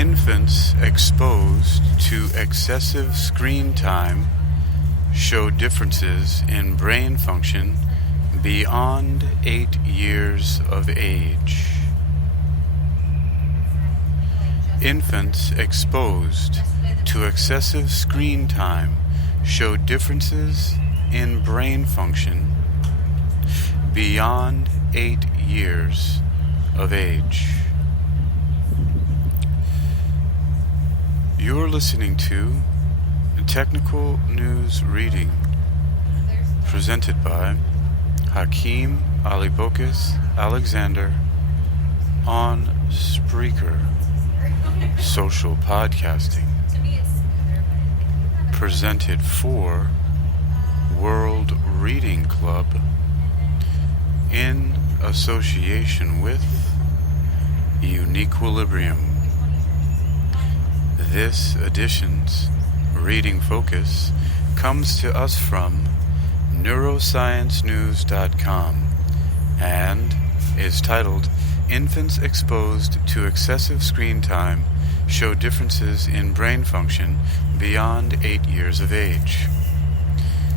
Infants exposed to excessive screen time show differences in brain function beyond 8 years of age. Infants exposed to excessive screen time show differences in brain function beyond 8 years of age. You're listening to a technical news reading presented by Hakeem Alibokis Alexander on Spreaker Social Podcasting, presented for World Reading Club in association with Uniquilibrium. This edition's reading focus comes to us from neurosciencenews.com and is titled Infants Exposed to Excessive Screen Time Show Differences in Brain Function Beyond 8 Years of Age.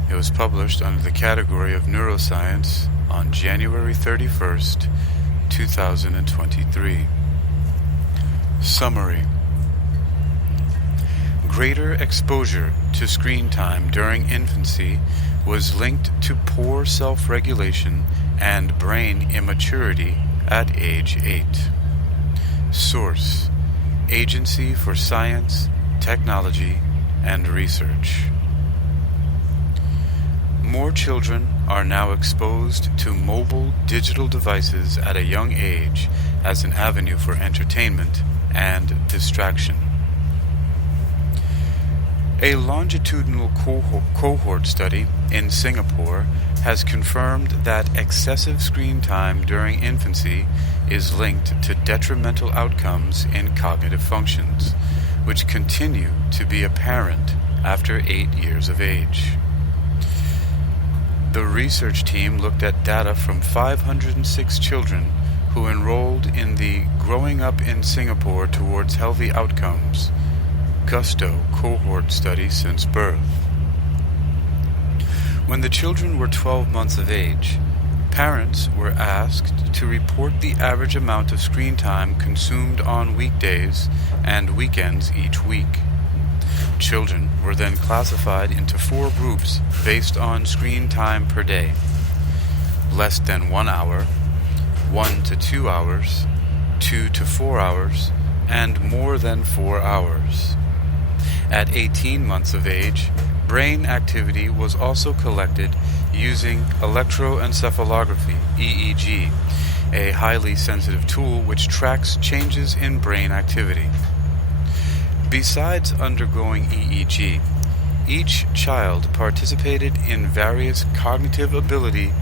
It was published under the category of neuroscience on January 31st, 2023. Summary. Greater exposure to screen time during infancy was linked to poor self-regulation and brain immaturity at age 8. Source: Agency for Science, Technology, and Research. More children are now exposed to mobile digital devices at a young age as an avenue for entertainment and distraction. A longitudinal cohort study in Singapore has confirmed that excessive screen time during infancy is linked to detrimental outcomes in cognitive functions, which continue to be apparent after 8 years of age. The research team looked at data from 506 children who enrolled in the Growing Up in Singapore Towards Healthy Outcomes Gusto cohort study since birth. When the children were 12 months of age, parents were asked to report the average amount of screen time consumed on weekdays and weekends each week. Children were then classified into 4 groups based on screen time per day: less than 1 hour, 1 to 2 hours, 2 to 4 hours, and more than 4 hours. At 18 months of age, brain activity was also collected using electroencephalography, EEG, a highly sensitive tool which tracks changes in brain activity. Besides undergoing EEG, each child participated in various cognitive ability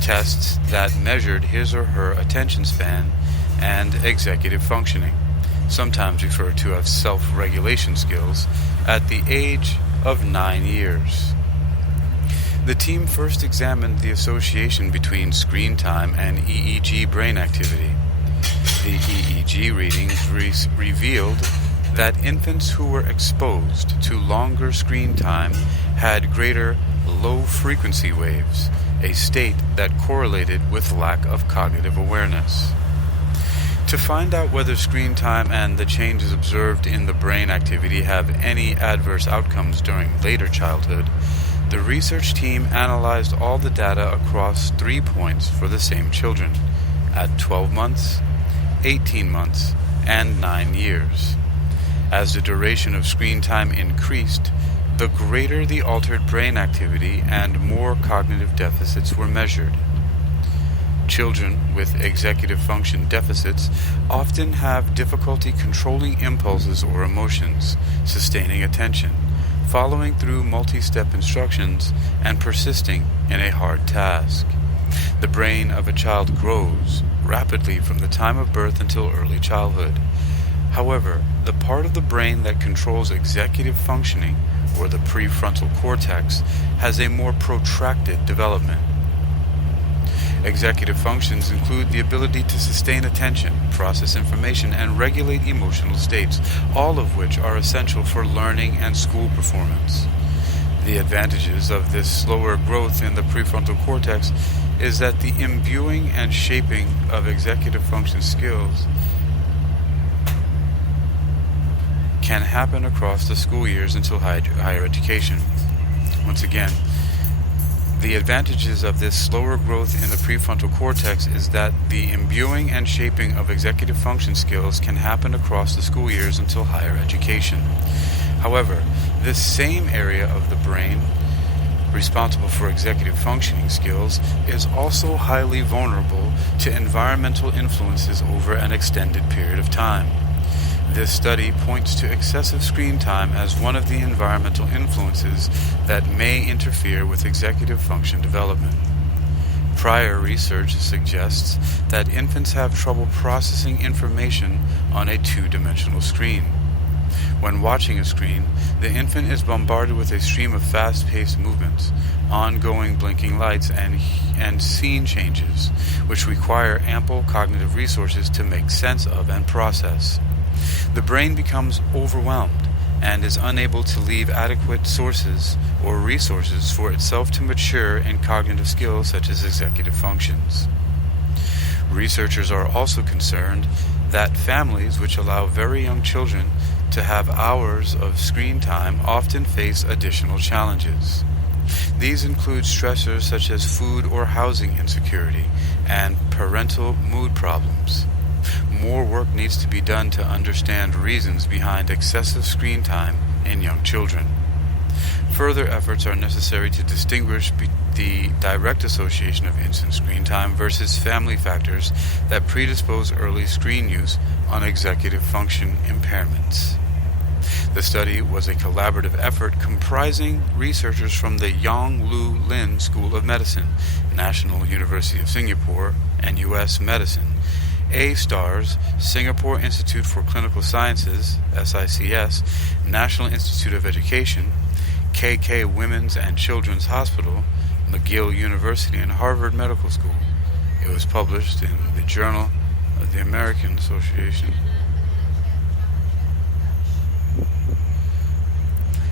tests that measured his or her attention span and executive functioning, sometimes referred to as self-regulation skills, at the age of 9 years. The team first examined the association between screen time and EEG brain activity. The EEG readings revealed that infants who were exposed to longer screen time had greater low-frequency waves, a state that correlated with lack of cognitive awareness. To find out whether screen time and the changes observed in the brain activity have any adverse outcomes during later childhood, the research team analyzed all the data across 3 points for the same children, at 12 months, 18 months, and 9 years. As the duration of screen time increased, the greater the altered brain activity and more cognitive deficits were measured. Children with executive function deficits often have difficulty controlling impulses or emotions, sustaining attention, following through multi-step instructions, and persisting in a hard task. The brain of a child grows rapidly from the time of birth until early childhood. However, the part of the brain that controls executive functioning, or the prefrontal cortex, has a more protracted development. Executive functions include the ability to sustain attention, process information, and regulate emotional states, all of which are essential for learning and school performance. The advantages of this slower growth in the prefrontal cortex is that the imbuing and shaping of executive function skills can happen across the school years until higher education. Once again, the advantages of this slower growth in the prefrontal cortex is that the imbuing and shaping of executive function skills can happen across the school years until higher education. However, this same area of the brain responsible for executive functioning skills is also highly vulnerable to environmental influences over an extended period of time. This study points to excessive screen time as one of the environmental influences that may interfere with executive function development. Prior research suggests that infants have trouble processing information on a two-dimensional screen. When watching a screen, the infant is bombarded with a stream of fast-paced movements, ongoing blinking lights, and scene changes, which require ample cognitive resources to make sense of and process. The brain becomes overwhelmed and is unable to leave adequate sources or resources for itself to mature in cognitive skills such as executive functions. Researchers are also concerned that families which allow very young children to have hours of screen time often face additional challenges. These include stressors such as food or housing insecurity and parental mood problems. More work needs to be done to understand reasons behind excessive screen time in young children. Further efforts are necessary to distinguish the direct association of infant screen time versus family factors that predispose early screen use on executive function impairments. The study was a collaborative effort comprising researchers from the Yong Lu Lin School of Medicine, National University of Singapore, and U.S. Medicine, A-STARS, Singapore Institute for Clinical Sciences, SICS, National Institute of Education, KK Women's and Children's Hospital, McGill University, and Harvard Medical School. It was published in the Journal of the American Association.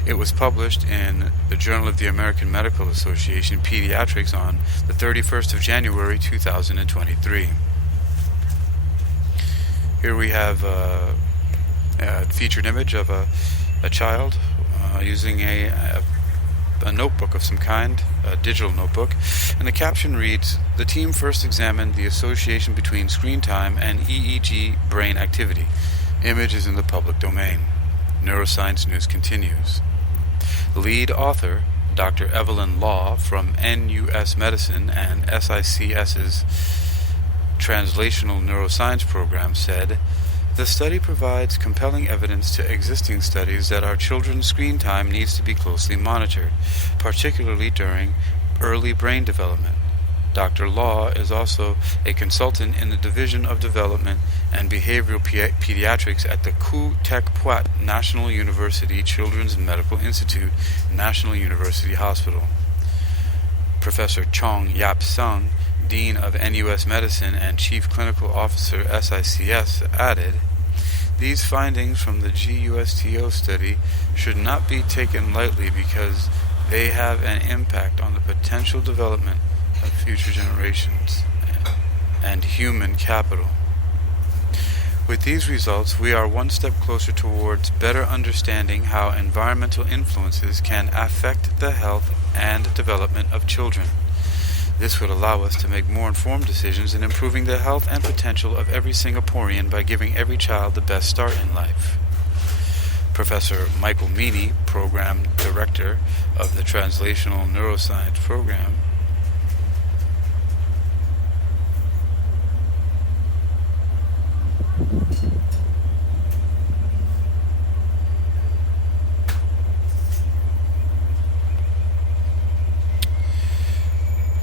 It was published in the Journal of the American Medical Association Pediatrics on the 31st of January 2023. Here we have a featured image of a child using a notebook of some kind, a digital notebook, and the caption reads, "The team first examined the association between screen time and EEG brain activity. Image is in the public domain." Neuroscience News continues. Lead author, Dr. Evelyn Law from NUS Medicine and SICS's Translational Neuroscience program, said, "The study provides compelling evidence to existing studies that our children's screen time needs to be closely monitored, particularly during early brain development." Dr. Law is also a consultant in the Division of Development and Behavioral Pediatrics at the Khu Tech Puat National University Children's Medical Institute, National University Hospital. Professor Chong Yap Sung, Dean of NUS Medicine and Chief Clinical Officer SICS, added, "These findings from the GUSTO study should not be taken lightly because they have an impact on the potential development of future generations and human capital. With these results, we are one step closer towards better understanding how environmental influences can affect the health and development of children. This would allow us to make more informed decisions in improving the health and potential of every Singaporean by giving every child the best start in life." Professor Michael Meany, Program Director of the Translational Neuroscience Program,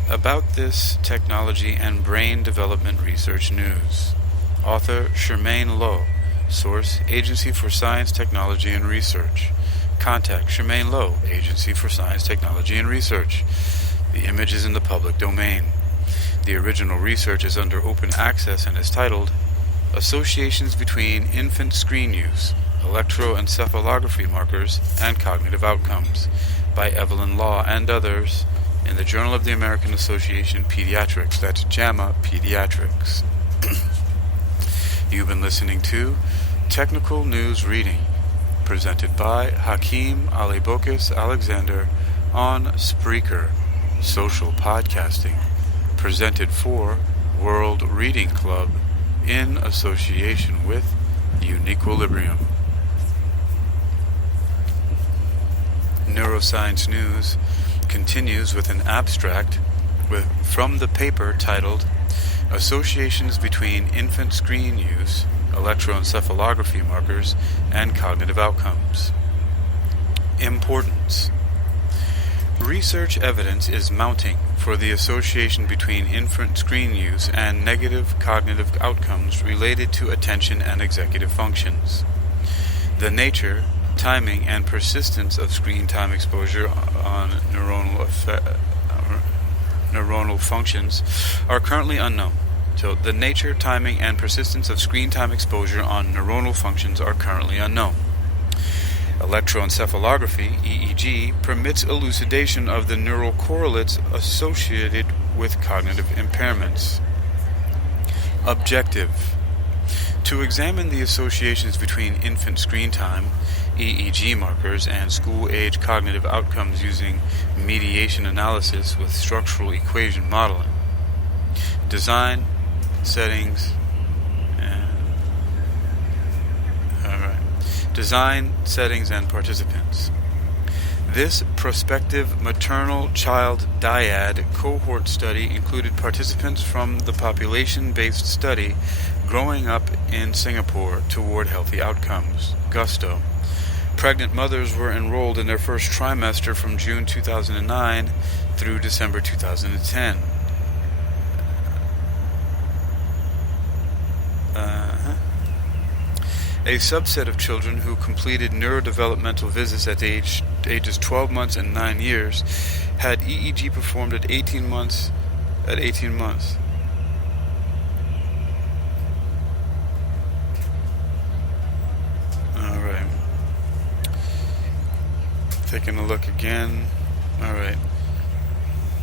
About this technology and brain development research news. Author Shermaine Lowe. Source Agency for Science, Technology and Research. Contact Shermaine Lowe, Agency for Science, Technology and Research. The image is in the public domain. The original research is under open access and is titled Associations Between Infant Screen Use, Electroencephalography Markers, and Cognitive Outcomes by Evelyn Law and others in the Journal of the American Association Pediatrics. That's JAMA Pediatrics. You've been listening to Technical News Reading, presented by Hakeem Alibokis Alexander on Spreaker, social podcasting, presented for World Reading Club in association with Uniquilibrium. Neuroscience News continues with an abstract from the paper titled Associations Between Infant Screen Use, Electroencephalography Markers, and Cognitive Outcomes. Importance. Research evidence is mounting for the association between infant screen use and negative cognitive outcomes related to attention and executive functions. The nature, timing, and persistence of screen time exposure on neuronal functions are currently unknown. So the nature, timing, and persistence of screen time exposure on neuronal functions are currently unknown. Electroencephalography, EEG, permits elucidation of the neural correlates associated with cognitive impairments. Objective. To examine the associations between infant screen time, EEG markers, and school-age cognitive outcomes using mediation analysis with structural equation modeling. Design, settings, and participants. This prospective maternal-child dyad cohort study included participants from the population-based study Growing Up in Singapore Toward Healthy Outcomes, GUSTO. Pregnant mothers were enrolled in their first trimester from June 2009 through December 2010. A subset of children who completed neurodevelopmental visits at ages 12 months and 9 years had EEG performed at 18 months. All right. Taking a look again. All right.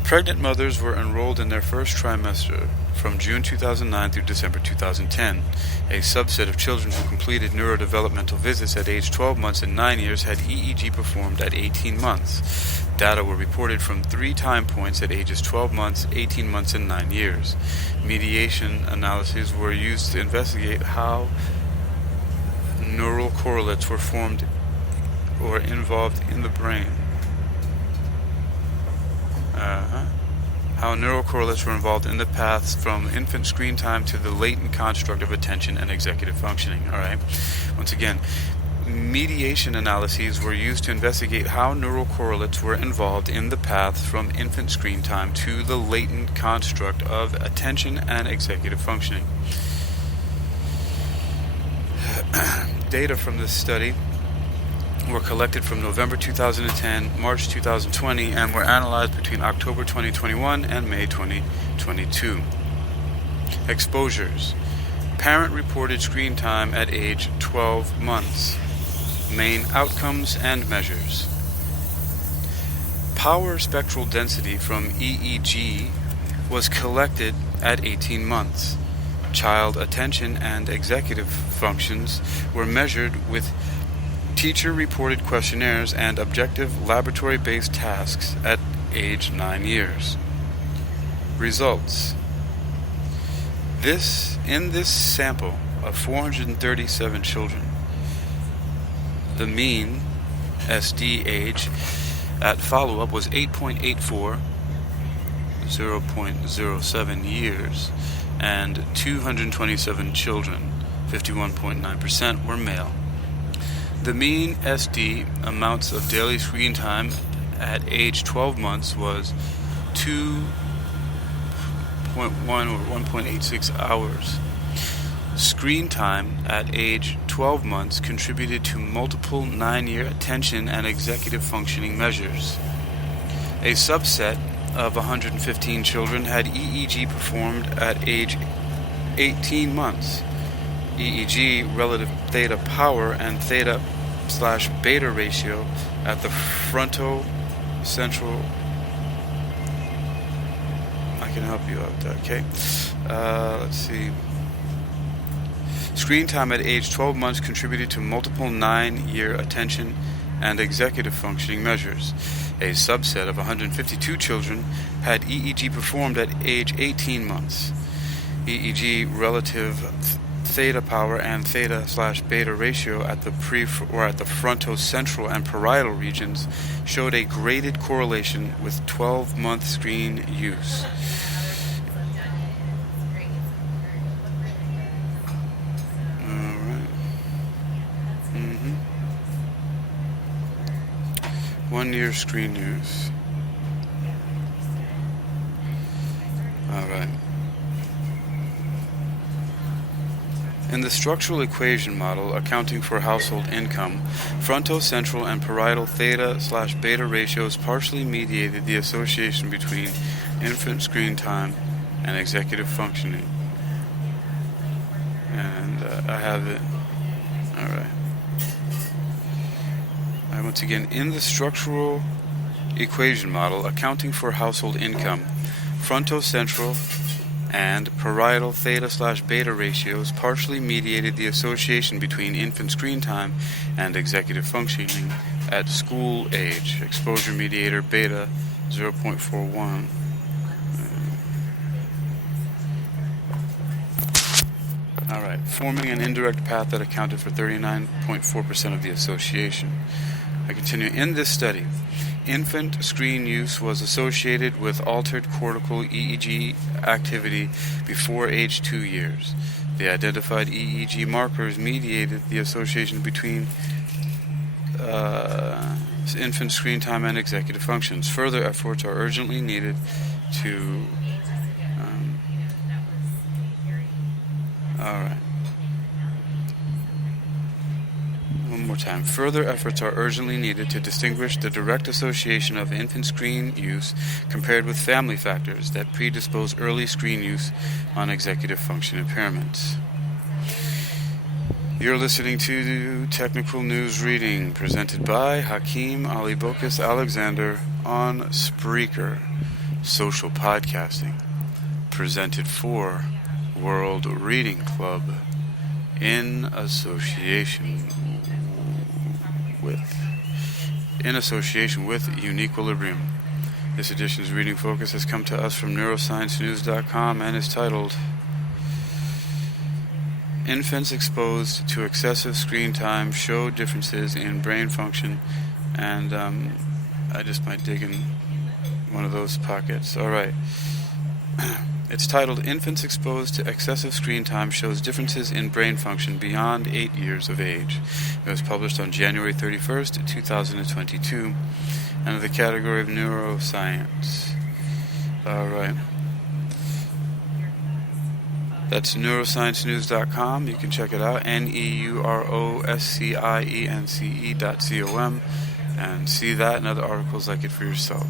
Pregnant mothers were enrolled in their first trimester from June 2009 through December 2010. A subset of children who completed neurodevelopmental visits at age 12 months and 9 years had EEG performed at 18 months. Data were reported from 3 time points at ages 12 months, 18 months, and 9 years. Mediation analyses were used to investigate how neural correlates were formed or involved in the brain. How neural correlates were involved in the paths from infant screen time to the latent construct of attention and executive functioning. All right. Once again, mediation analyses were used to investigate how neural correlates were involved in the paths from infant screen time to the latent construct of attention and executive functioning. Data from this study were collected from November 2010, March 2020, and were analyzed between October 2021 and May 2022. Exposures. Parent-reported screen time at age 12 months. Main outcomes and measures. Power spectral density from EEG was collected at 18 months. Child attention and executive functions were measured with teacher-reported questionnaires and objective laboratory-based tasks at age 9 years. Results. In this sample of 437 children, the mean SD age at follow-up was 8.84, 0.07 years, and 227 children, 51.9%, were male. The mean SD amounts of daily screen time at age 12 months was 2.1 or 1.86 hours. Screen time at age 12 months contributed to multiple 9-year attention and executive functioning measures. A subset of 115 children had EEG performed at age 18 months. EEG relative theta power and theta/beta ratio at the fronto-central. I can help you out with that, okay? Let's see. Screen time at age 12 months contributed to multiple 9-year attention and executive functioning measures. A subset of 152 children had EEG performed at age 18 months. EEG relative theta power and theta/beta ratio at the fronto-central and parietal regions showed a graded correlation with 12-month screen use. All right. 1 year screen use. All right. In the structural equation model accounting for household income, fronto-central and parietal theta/beta ratios partially mediated the association between infant screen time and executive functioning. And I have it. All right. Once again, in the structural equation model accounting for household income, fronto-central and parietal theta/beta ratios partially mediated the association between infant screen time and executive functioning at school age. Exposure mediator beta 0.41. Alright, forming an indirect path that accounted for 39.4% of the association. I continue. In this study, infant screen use was associated with altered cortical EEG activity before age 2 years. The identified EEG markers mediated the association between infant screen time and executive functions. Further efforts are urgently needed to... One more time. Further efforts are urgently needed to distinguish the direct association of infant screen use compared with family factors that predispose early screen use on executive function impairments. You're listening to Technical News Reading, presented by Hakeem Ali Bokus Alexander on Spreaker, social podcasting, presented for World Reading Club in association with Uniquilibrium. This edition's reading focus has come to us from neurosciencenews.com and is titled Infants Exposed to Excessive Screen Time Show Differences in Brain Function. And I just might dig in one of those pockets. Alright. It's titled Infants Exposed to Excessive Screen Time Shows Differences in Brain Function Beyond 8 Years of Age. It was published on January 31st, 2022, under the category of neuroscience. Alright. That's neurosciencenews.com. You can check it out, neuroscience.com, and see that and other articles like it for yourself.